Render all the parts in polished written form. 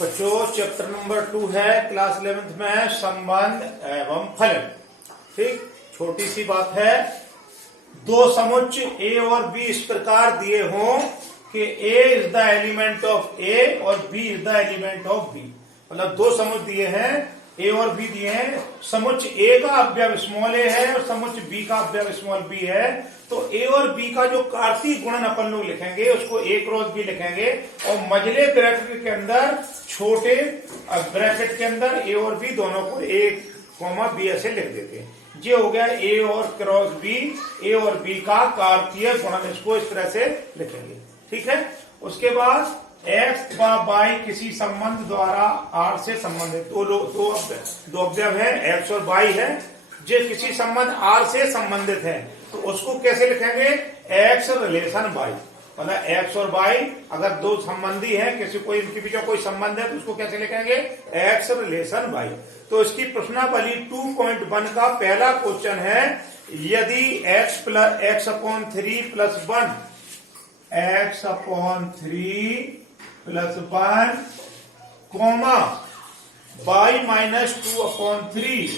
बच्चों chapter number 2 है class 11th में संबंध एवं फलन। ठीक, छोटी सी बात है। दो समुच्चय ए और बी इस प्रकार दिए हों कि A is the element of A और B is the element of B. मतलब दो समुच्चय दिए हैं, ए और बी दिए हैं। समुच्चय ए का अवयव स्मॉल ए है और समुच्चय बी का अवयव स्मॉल बी है। तो ए और बी का जो कार्तीय गुणन अपन लोग लिखेंगे उसको ए क्रॉस बी लिखेंगे और मझले ब्रैकेट के अंदर छोटे ब्रैकेट के अंदर ए और बी दोनों को ए कॉमा बी ऐसे लिख देते हैं। ये हो गया ए और क्रॉस बी, ए और बी का कार्तीय गुणन, इसको इस तरह से लिखेंगे। ठीक है। उसके बाद एक्स व वाई किसी संबंध द्वारा आर से संबंधित दो अवयव है, एक्स और वाई है, जो किसी संबंध आर से संबंधित है। तो उसको कैसे लिखेंगे? X relation Y. मतलब एक्स और वाई अगर दो संबंधी है, किसी कोई इनके बीच कोई संबंध है तो उसको कैसे लिखेंगे? X relation Y. तो इसकी प्रश्नावली 2.1 का पहला क्वेश्चन है, यदि x upon 3 plus 1 x upon 3 plus 1 comma y minus 2 upon 3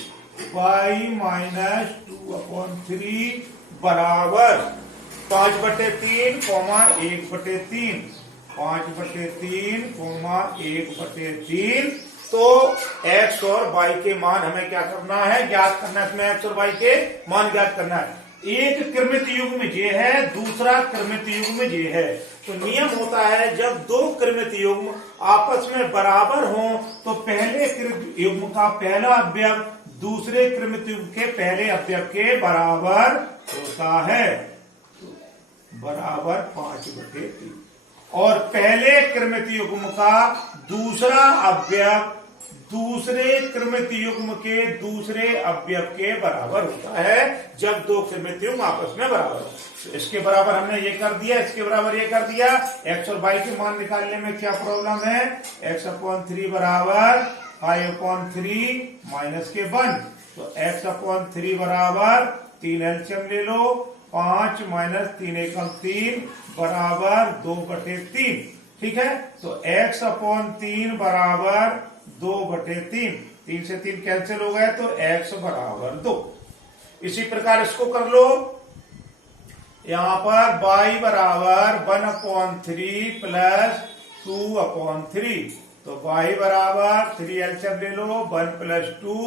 y minus 2 upon 3 बराबर 5/3 कॉमा 1/3 5/3 कॉमा 1/3। तो x और y के मान हमें क्या करना है? ज्ञात करना है। इसमें x और y के मान ज्ञात करना है। एक कृमित युग्म j है, दूसरा कृमित युग्म j है। तो नियम होता है जब दो कृमित युग्म आपस में बराबर हों तो पहले कृमित युग्म का पहला अवयव दूसरे कृमित युग्म के पहले अवयव के बराबर होता है, बराबर 5/3। और पहले कृमित युग्म का दूसरा अवयव दूसरे कृमित युग्म के दूसरे अवयव के बराबर होता है जब दो कृमित युग्म आपस में बराबर हो। तो इसके बराबर हमने ये कर दिया, इसके बराबर ये कर दिया। एक्स और वाई के मान निकालने में क्या प्रॉब्लम है? x अपॉन 3 बराबर 5/3 माइनस के 1। तो x अपॉन 3 बराबर 3 एलसीएम ले लो, 5 माइनस 3 एकम 3 बराबर 2/3। ठीक है। तो x अपॉन 3 बराबर 2/3, 3 से 3 कैंसिल हो गए तो x बराबर 2। इसी प्रकार इसको कर लो। यहां पर y बराबर 1/3 प्लस 2/3। तो y बराबर 3 एलसीएम ले लो, 1 प्लस 2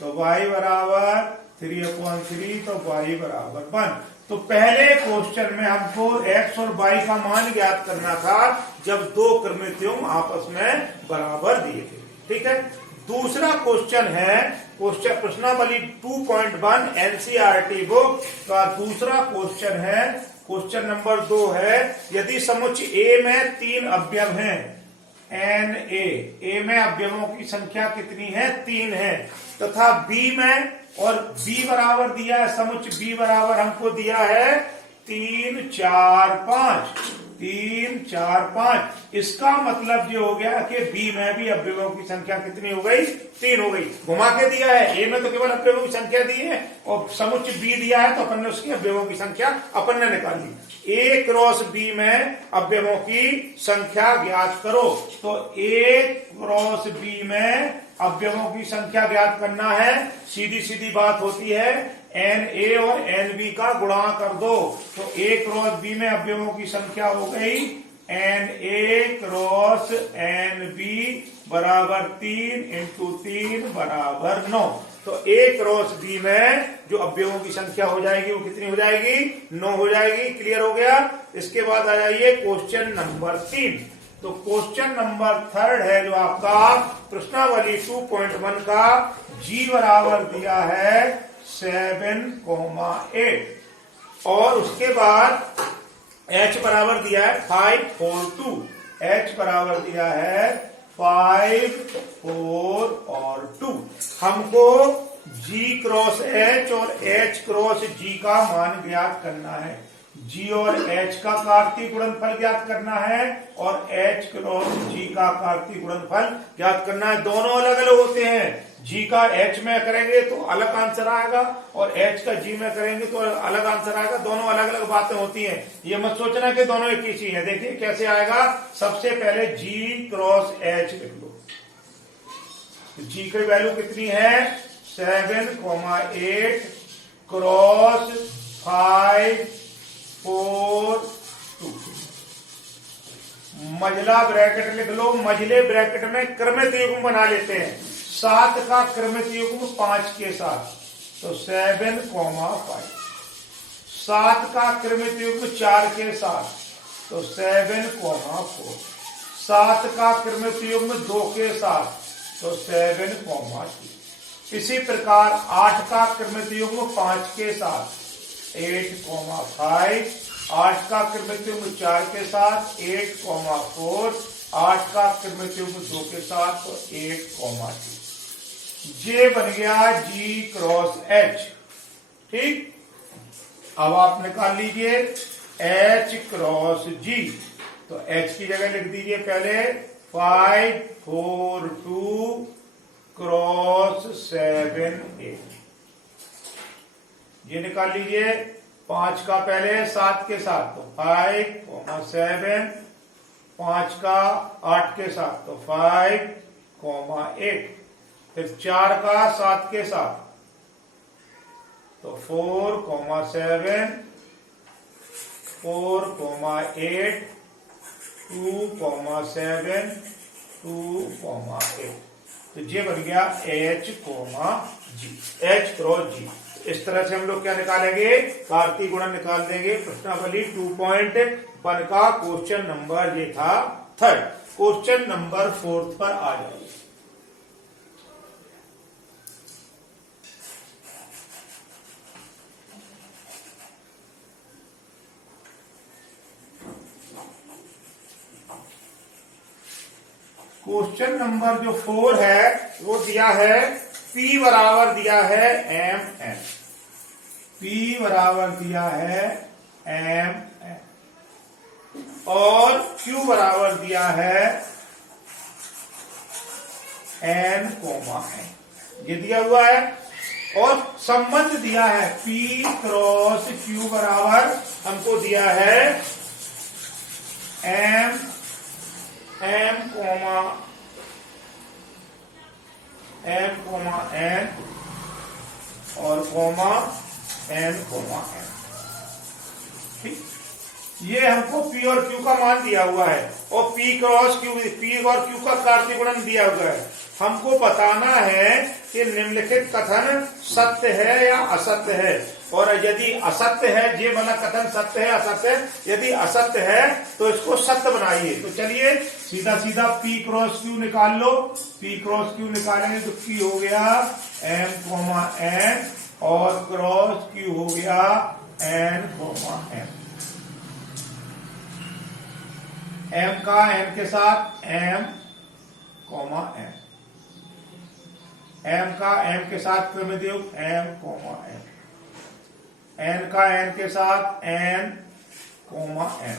तो y बराबर 3/3 तो y बराबर 1। तो पहले क्वेश्चन में हमको x और y का मान ज्ञात करना था जब दो कृमित युग्म आपस में बराबर दिए थे। ठीक है। दूसरा क्वेश्चन है, क्वेश्चन प्रश्नावली 2.1 एनसीईआरटी बुक का दूसरा क्वेश्चन है, क्वेश्चन नंबर 2 है, यदि समुच्चय ए में 3 अवयव हैं एन ए में अवयवों की संख्या कितनी है? 3 है, तथा बी में, और बी बराबर दिया है, समुच्चय बी बराबर हमको दिया है 3 4 5 3 4 5। इसका मतलब ये हो गया कि बी में भी अवयवों की संख्या कितनी हो गई? 3 हो गई। घुमा के दिया है, ए में तो केवल अवयवों की संख्या दी है और समुच्चय बी दिया है तो अपन ने उसकी अवयवों की संख्या अपन ने निकाली। ए क्रॉस बी में अवयवों की संख्या ज्ञात करो। तो ए क्रॉस बी में अवयवों की संख्या ज्ञात करना है। सीधी सीधी बात होती है, एन ए और एन बी का गुणा कर दो। तो ए क्रॉस बी में अवयवों की संख्या हो गई N A cross N B बराबर 3 इंटू 3 बराबर 9। तो ए क्रॉस बी में जो अवयवों की संख्या हो जाएगी वो कितनी हो जाएगी? 9 हो जाएगी। क्लियर हो गया। इसके बाद आ जाइए क्वेश्चन नंबर 3। तो क्वेश्चन नंबर 3 है जो आपका प्रश्नावली 2.1 का, जी बराबर दिया है 7,8 और उसके बाद h बराबर दिया है 5 4 2। h बराबर दिया है 5 4 और 2। हमको g क्रॉस h और h क्रॉस g का मान ज्ञात करना है। g और h का कार्तीय गुणनफल ज्ञात करना है और h क्रॉस g का कार्तीय गुणनफल ज्ञात करना है। दोनों अलग अलग होते हैं। जी का एच में करेंगे तो अलग आंसर आएगा और एच का जी में करेंगे तो अलग आंसर आएगा। दोनों अलग अलग बातें होती हैं, ये मत सोचना कि दोनों एक ही चीज है। देखिए कैसे आएगा। सबसे पहले जी क्रॉस एच लिख लो। जी की वैल्यू कितनी है 7,8 क्रॉस 5 4 2। मझला ब्रैकेट लिख लो। मझले ब्रैकेट में क्रमित युग्म बना लेते हैं। 7 का क्रमित युग्म 5 के साथ तो 7,5। 7 का क्रमित युग्म 4 के साथ तो 7,4। 7 का क्रमित युग्म 2 के साथ तो 7,2। इसी प्रकार 8 का क्रमित युग्म 5 के साथ 8,5। 8 का क्रमित युग्म 4 के साथ 8,4। 8 का क्रमित युग्म 2 के साथ तो 8,2। जे बन गया जी क्रॉस एच। ठीक, अब आप निकाल लीजिए एच क्रॉस जी। तो एच की जगह लिख दीजिए पहले 5 4 2 क्रॉस 7 8। ये निकाल लीजिए। 5 का पहले 7 के साथ तो 5 7। 5 का 8 के साथ तो 5 8। फिर 4 का 7 के साथ तो 4 7 4 8 2 7 2 8। तो ये बन गया एच जी, एच क्रॉस जी। इस तरह से हम लोग क्या निकालेंगे कार्तीय गुणन निकाल देंगे। प्रश्नावली 2.1 का क्वेश्चन नंबर ये था 3rd। क्वेश्चन नंबर 4th पर आ जाइए। क्वेश्चन नंबर जो 4 है वो दिया है P बराबर दिया है mn। P बराबर दिया है mn और Q बराबर दिया है n, ये दिया हुआ है। और संबंध दिया है P क्रॉस Q बराबर हमको दिया है m n और n। ठीक, ये हमको P और Q का मान दिया हुआ है और P क्रॉस Q, P और Q का कार्तीय गुणन दिया हुआ है। हमको बताना है कि निम्नलिखित कथन सत्य है या असत्य है। और यदि असत्य है, ये वाला कथन सत्य है असत्य है, यदि असत्य है तो इसको सत्य बनाइए। तो चलिए सीधा सीधा P क्रॉस Q निकाल लो। P क्रॉस Q निकालेंगे तो P हो गया m, n और क्रॉस Q हो गया n, m। m का n के साथ m, n। m का m के साथ क्रमित युग्म m, n। n का n के साथ n, n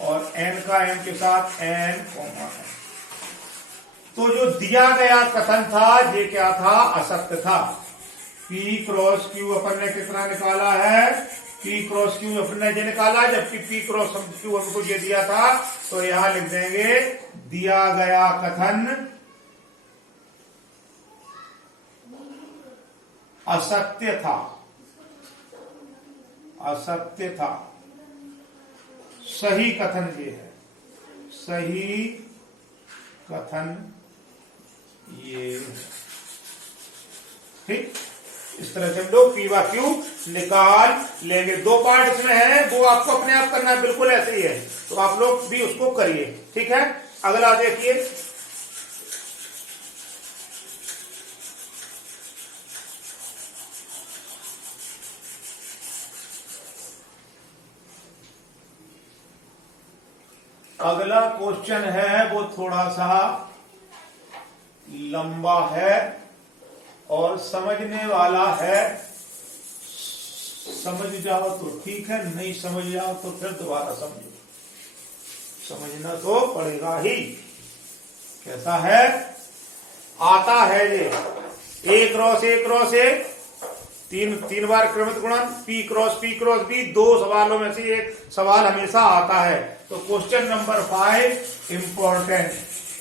और n का m के साथ n, n। तो जो दिया गया कथन था ये क्या था असत्य था। P क्रॉस Q अपन ने कितना निकाला है P क्रॉस Q अपन ने ये निकाला, जबकि P क्रॉस Q हमको ये दिया था। तो यहां लिख देंगे दिया गया कथन असत्य था, असत्य था। सही कथन ये है, सही कथन ये। ठीक, इस तरह से हम लोग P व Q निकाल लेंगे। 2 पार्ट इसमें है, वो आपको अपने आप करना है, बिल्कुल ऐसे ही है। तो आप लोग भी उसको करिए। ठीक है, अगला देखिए। अगला क्वेश्चन है वो थोड़ा सा लंबा है और समझने वाला है। समझ जाओ तो ठीक है, नहीं समझ जाओ तो फिर दोबारा समझो। समझना तो पड़ेगा ही। कैसा है आता है ये ए क्रॉस ए तीन बार क्रमित गुणन पी क्रॉस बी, दो सवालों में से एक सवाल हमेशा आता है। तो क्वेश्चन नंबर 5 इंपॉर्टेंट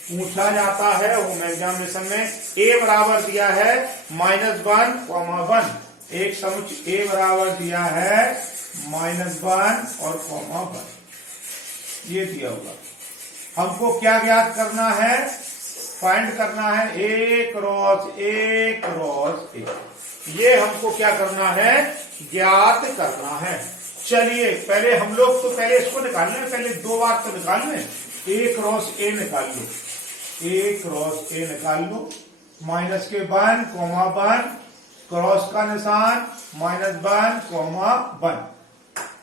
पूछा जाता है होम एग्जामिनेशन में। ए बराबर दिया है -1, एक समुच्चय ए बराबर दिया है -1 और -1, ये दिया होगा। हमको क्या ज्ञात करना है, फाइंड करना है ए क्रॉस ए, ये हमको क्या करना है, ज्ञात करना है। चलिए पहले हम लोग तो पहले इसको निकाल लें, पहले दो बार तो निकाल लें। ए क्रॉस ए निकाल लो, ए क्रॉस ए निकाल लो, -1, 1, क्रॉस का निशान -1, 1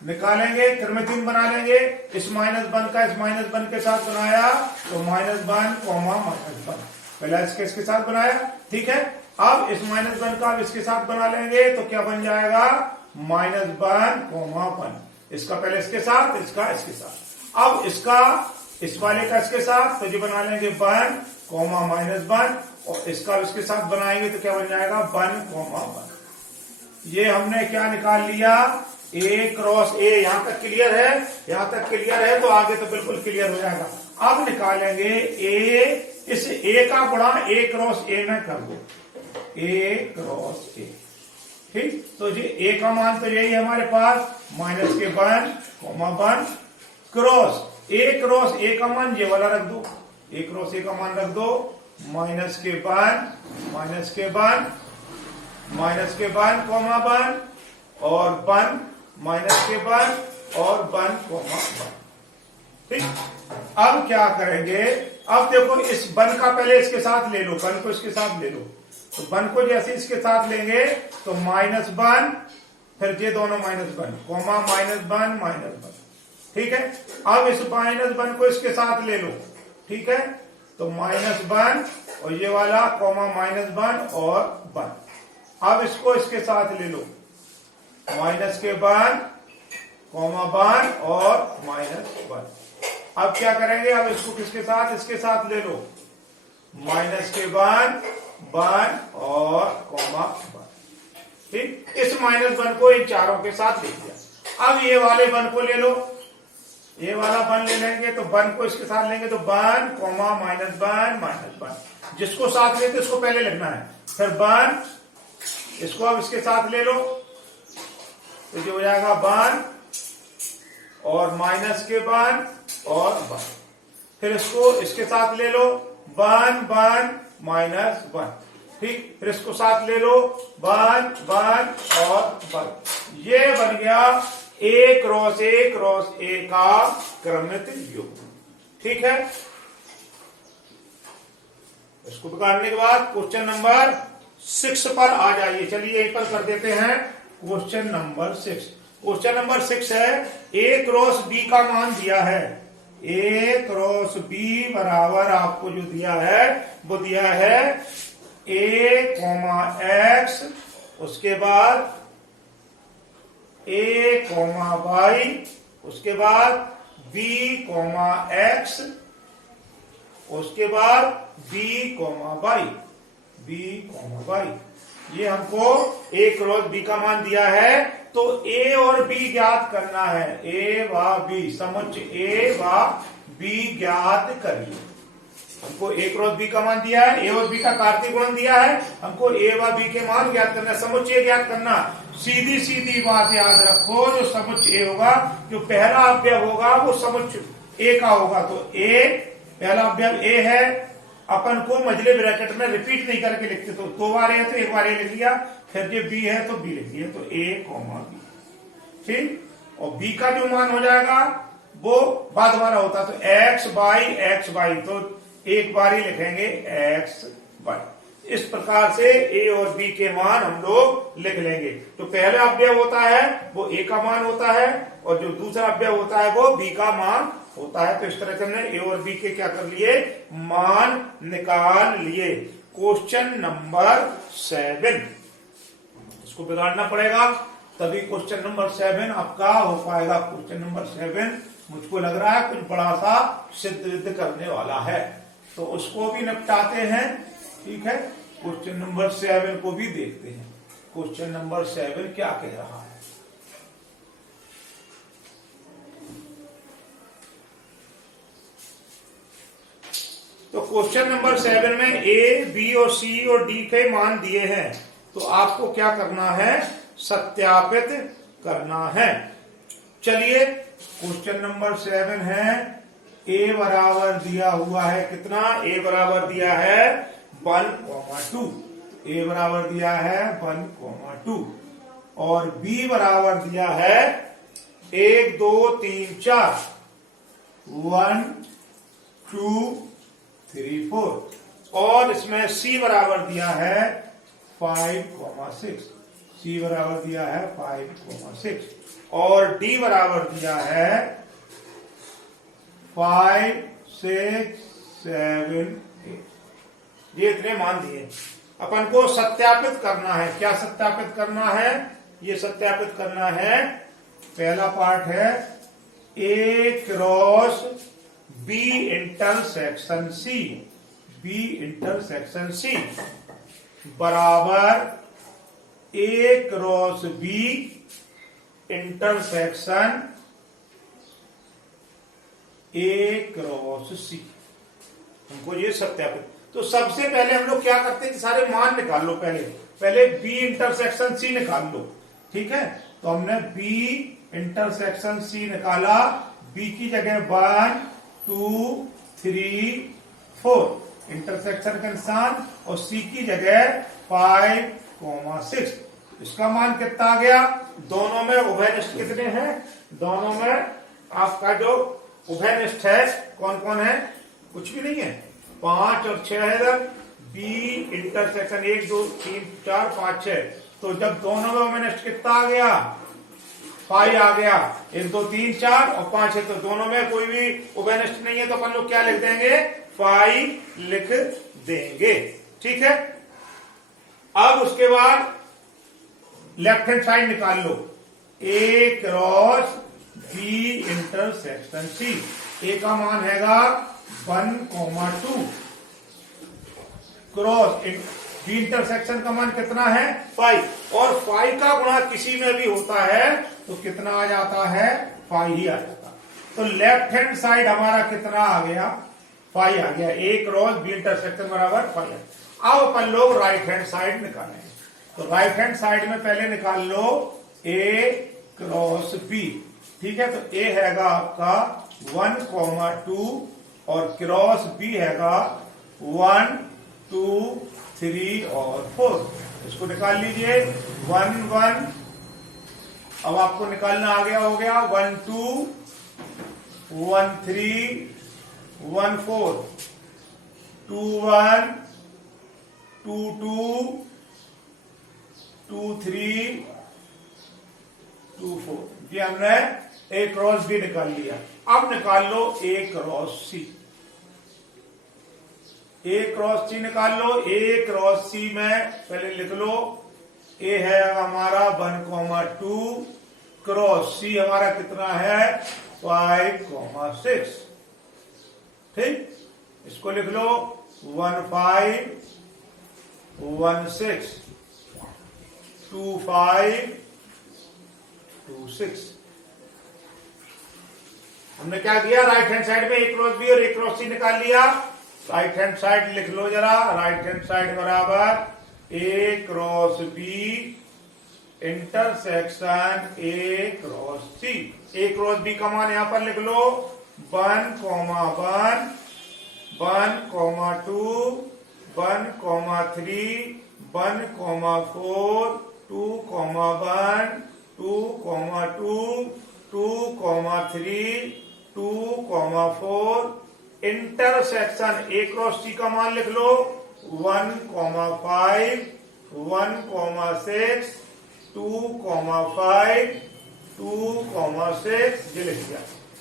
निकालेंगे, क्रमितीन बना लेंगे। इस -1 का इस -1 के साथ बनाया तो -1, -1 पहला इसके साथ बनाया, ठीक है। अब इस -1 का इसके साथ बना लेंगे तो क्या बन जाएगा, -1, 1, इसका पहले इसके साथ, इसका इसके साथ। अब इसका इस वाले का इसके साथ तो ये बना लेंगे 1, -1, और इसका इसके साथ बनाएंगे तो क्या बन जाएगा 1, 1। ये हमने क्या निकाल लिया, ए क्रॉस ए। यहां तक क्लियर है, यहां तक क्लियर है तो आगे तो बिल्कुल क्लियर हो जाएगा। अब निकालेंगे ए, इस ए का गुणा ए क्रॉस ए में कर दो, ए क्रॉस ए, ठीक। तो ये ए का मान तो यही है हमारे पास -1, 1 क्रॉस ए का मान ये वाला रख दो, ए क्रॉस ए का मान रख दो -1, -1, और 1, -1 और 1, ठीक। अब क्या करेंगे, अब देखो इस 1 का पहले इसके साथ ले लो, 1 को इसके साथ ले लो, तो 1 को जैसे इसके साथ लेंगे तो -1, फिर ये दोनों -1, -1, ठीक है। अब इस -1 को इसके साथ ले लो, ठीक है, तो -1 और ये वाला -1 और 1। अब इसको इसके साथ ले लो, -1, 1 और -1। अब क्या करेंगे, अब इसको किसके साथ, इसके साथ ले लो, -1, 1 और 1, ठीक। इस -1 को इन चारों के साथ ले लिया। अब ये वाले 1 को ले लो, ये वाला 1 ले लेंगे तो 1 को इसके साथ लेंगे तो 1, -1, जिसको साथ लेते इसको पहले लिखना है, फिर 1, इसको अब इसके साथ ले लो तो जो हो जाएगा 1 और -1 और 1, फिर इसको इसके साथ ले लो 1, 1, ठीक। फिर इसको साथ ले लो 1, 1 और 1। ये बन गया ए क्रॉस ए का क्रमित युग्म, ठीक है। इसको बिगाड़ने के बाद क्वेश्चन नंबर 6 पर आ जाइए। चलिए यहीं पर कर देते हैं क्वेश्चन नंबर 6। क्वेश्चन नंबर 6 है, ए क्रॉस बी का मान दिया है, ए क्रॉस बी बराबर आपको जो दिया है वो दिया है a, x, उसके बाद a, y, उसके बाद b, x, उसके बाद b, y, ये हमको a क्रॉस b का मान दिया है। तो a और b ज्ञात करना है, a व b, समुच्चय a व b ज्ञात करिए। हमको a क्रॉस b का मान दिया है, a और b का कार्तीय गुणन दिया है, हमको a व b के मान ज्ञात करना, समुच्चय ज्ञात करना। सीधी सीधी बात याद रखो, जो समुच्चय होगा, जो पहला अवयव होगा वो समुच्चय a का होगा। तो a पहला अवयव a है, अपन को मझले ब्रैकेट में रिपीट नहीं करके लिखते, तो 2 बार है तो 1 बार लिख लिया, फिर ये b है तो b लिख लिया, तो a, b, ठीक। और b का जो मान हो जाएगा वो बाद वाला होता, तो x, y, तो 1 बार ही लिखेंगे x, y। इस प्रकार से a और b के मान हम लोग लिख लेंगे। तो पहला अवयव होता है वो a का मान होता है, और जो दूसरा अवयव होता है वो b का मान होता है। तो इस तरह से हमने a और b के क्या कर लिए, मान निकाल लिए। क्वेश्चन नंबर 7, इसको बिगाड़ना पड़ेगा तभी क्वेश्चन नंबर 7 आपका हो पाएगा। क्वेश्चन नंबर 7 मुझको लग रहा है कुछ बड़ा सा सिद्ध करने वाला है, तो उसको भी निपटाते हैं। ठीक है, क्वेश्चन नंबर 7 को भी देखते हैं। क्वेश्चन नंबर 7 क्या कह रहा है? तो क्वेश्चन नंबर 7 में ए, बी और सी और डी के मान दिए हैं, तो आपको क्या करना है? सत्यापित करना है। चलिए, क्वेश्चन नंबर 7 है, ए बराबर दिया हुआ है कितना? ए बराबर दिया है 1,2। ए बराबर दिया है 1,2 और बी बराबर दिया है 1 2 3 4, 1 2 3 4 और इसमें सी बराबर दिया है 5,6। सी बराबर दिया है 5,6 और डी बराबर दिया है 5 6 7 8। ये इतने मान दिए। अपन को सत्यापित करना है। क्या सत्यापित करना है? ये सत्यापित करना है, पहला पार्ट है A cross B intersection C. B intersection C बराबर A cross B intersection A cross C. हमको ये सत्यापित। तो सबसे पहले हम लोग क्या करते हैं कि सारे मान निकाल लो। पहले बी इंटरसेक्शन सी निकाल लो। ठीक है, तो हमने बी इंटरसेक्शन सी निकाला। बी की जगह 1 2 3 4 इंटरसेक्शन का निशान और सी की जगह 5,6। इसका मान कितना आ गया? दोनों में उभयनिष्ठ कितने हैं? दोनों में आपका जो उभयनिष्ठ है कौन कौन है? कुछ भी नहीं है। 5 और 6 है इधर। B intersection 1 2 3 4 5 6। तो जब दोनों में उभयनिष्ठ कितना आ गया? 5 आ गया। 1 2 3 4 और 5 है, तो दोनों में कोई भी उभयनिष्ठ नहीं है, तो अपन लोग क्या लिख देंगे? 5 लिख देंगे। ठीक है, अब उसके बाद लेफ्ट हैंड साइड निकाल लो। ए क्रॉस बी इंटरसेक्शन सी। ए का मान हैगा 1,2 क्रॉस बी इंटरसेक्शन का मान कितना है? 5 और 5 का गुणा किसी में भी होता है तो कितना आ जाता है? 5 ही आ जाता। तो लेफ्ट हैंड साइड हमारा कितना आ गया? 5 आ गया। ए क्रॉस बी इंटरसेक्शन बराबर 5। अब अपन लोग राइट हैंड साइड निकालेंगे। तो राइट हैंड साइड में पहले निकाल लो ए क्रॉस बी। ठीक है, तो ए हैगा आपका 1,2 और क्रॉस बी हैगा 1 2 3 और 4। इसको निकाल लीजिए। 1 1 अब आपको निकालना आ गया, हो गया 1 2 1 3 1 4 2 1 2 2 2 3 2 4। ये हमने ए क्रॉस बी निकाल लिया। अब निकाल लो ए क्रॉस सी। ए क्रॉस सी निकाल लो। ए क्रॉस सी में पहले लिख लो ए है हमारा 1,2 क्रॉस सी हमारा कितना है? 5,6। ठीक, इसको लिख लो 1 5 1 6 2 5 2 6। हमने क्या किया? राइट हैंड साइड में ए क्रॉस बी और ए क्रॉस सी निकाल लिया। राइट हैंड साइड लिख लो जरा। राइट हैंड साइड बराबर A cross B intersection A cross C. A cross B का मान यहां पर लिख लो 1,1 1,2 1,3 1,4 2,1 2,2 2,3 2,4 इंटरसेक्शन ए क्रॉस सी का मान लिख लो 1,5 1,6 2,5 2,6। ये लिख दिया।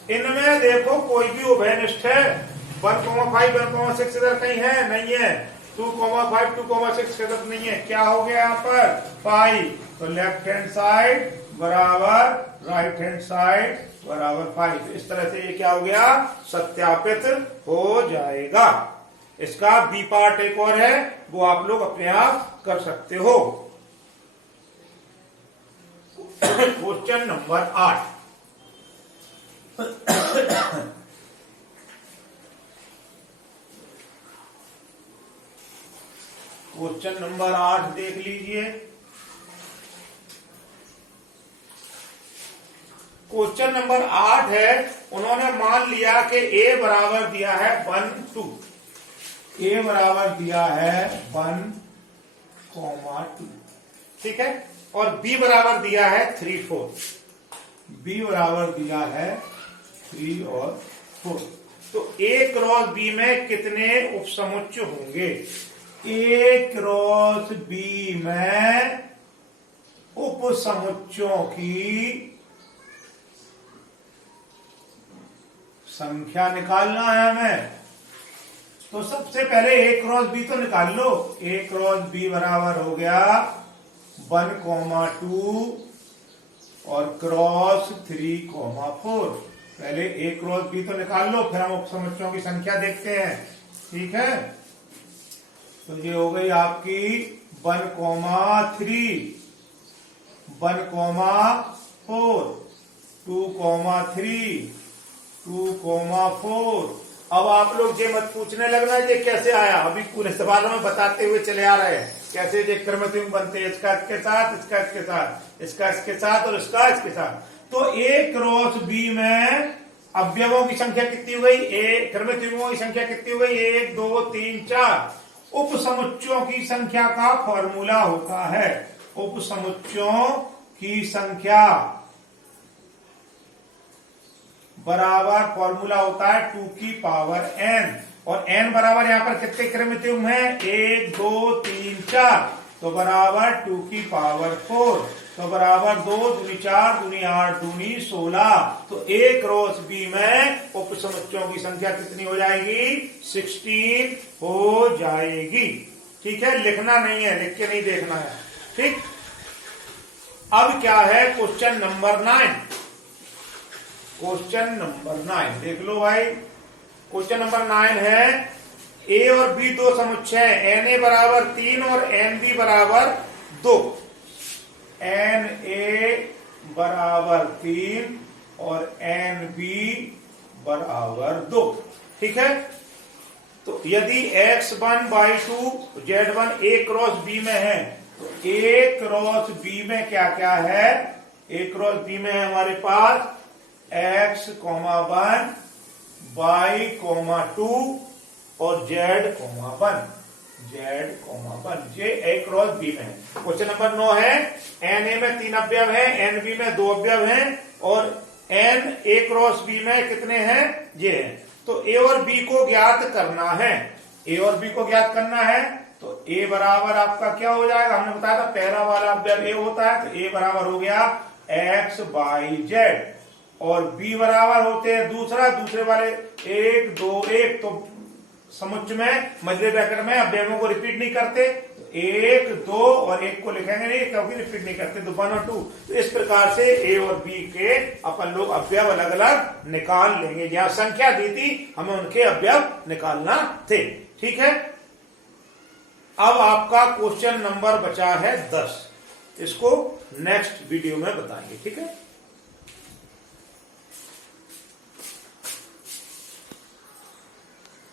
इनमें देखो कोई भी उभयनिष्ठ है? 1,5 1,6 इधर कहीं है? नहीं है। 2,5 2,6 की तरफ नहीं है। क्या हो गया यहाँ पर? 5। तो लेफ्ट हैंड साइड बराबर राइट हैंड साइड बराबर 5। इस तरह से ये क्या हो गया? सत्यापित हो जाएगा। इसका बी पार्ट एक और है, वो आप लोग अपने आप कर सकते हो। Question number 8। क्वेश्चन नंबर 8 देख लीजिए। क्वेश्चन नंबर 8 है, उन्होंने मान लिया कि ए बराबर दिया है 1 2, ए बराबर दिया है 1, 2, ठीक है, और बी बराबर दिया है 3 4, बी बराबर दिया है 3 और 4। तो ए क्रॉस बी में कितने उपसमुच्चय होंगे? ए क्रॉस बी में उपसमुच्चयों की संख्या निकालना है हमें। तो सबसे पहले ए क्रॉस बी तो निकाल लो। ए क्रॉस बी बराबर हो गया 1, 2 और क्रॉस 3, 4। पहले ए क्रॉस बी तो निकाल लो, फिर हम उपसमुच्चयों की संख्या देखते हैं, ठीक है। तो ये हो गई आपकी 1, 3, 1, 4, 2, 3, 2, 4। अब आप लोग ये मत पूछने लगना ये कैसे आया, अभी पूरे सवालों में बताते हुए चले आ रहे हैं कैसे ये क्रमयुग्म बनते हैं, इसका इसके साथ, इसका इसके साथ, इसका इसके साथ और इसका इसके साथ। तो ए क्रॉस बी में अवयवों की संख्या कितनी हुई? ए क्रमयुग्मों की संख्या कितनी हुई? 1 2 3 4। उपसमुच्चयों की संख्या का फॉर्मूला होता है, उपसमुच्चयों की संख्या बराबर फॉर्मूला होता है 2 की पावर n, और n बराबर यहां पर कितने क्रमयुग्म है? 1 2 3 4, तो बराबर 2 की पावर 4, तो बराबर 2 दूनी 4 दूनी 8 दूनी 16। तो ए क्रॉस बी में उपसमुच्चयों की संख्या कितनी हो जाएगी? 16 हो जाएगी, ठीक है। लिखना नहीं है, लिख के नहीं देखना है, ठीक। अब क्या है क्वेश्चन नंबर 9। क्वेश्चन नंबर 9 देख लो भाई। क्वेश्चन नंबर 9 है, ए और बी दो समुच्चय है, एन ए बराबर 3 और एन बी बराबर 2। एन ए बराबर 3 और एन बी बराबर 2, ठीक है। तो यदि x1/2 z1 ए क्रॉस बी में है, तो ए क्रॉस बी में क्या क्या है? ए क्रॉस बी में है हमारे पास x, 1, y, 2 और z, 1 ये ए क्रॉस बी में है। क्वेश्चन नंबर 9 है, एन ए में 3 अवयव है, एन बी में 2 अवयव है, और एन ए क्रॉस बी में कितने हैं? ये है। तो ए और बी को ज्ञात करना है, ए और बी को ज्ञात करना है। तो ए बराबर आपका क्या हो जाएगा? हमने बताया था पहला वाला अवयव ए होता है, तो ए बराबर हो गया x/z, और बी बराबर होते हैं दूसरे वाले 1 2 1। तो समुच्चय में मध्य ब्रैकेट में अवयवों को रिपीट नहीं करते, तो 1 2 और 1 को लिखेंगे नहीं क्योंकि रिपीट नहीं करते, तो 1 और 2। तो इस प्रकार से ए और बी के अपन लोग अवयव अलग अलग निकाल लेंगे। जहां संख्या दी थी हमें उनके अवयव निकालना थे, ठीक है। अब आपका क्वेश्चन नंबर बचा है 10, इसको नेक्स्ट वीडियो में बताएंगे, ठीक है।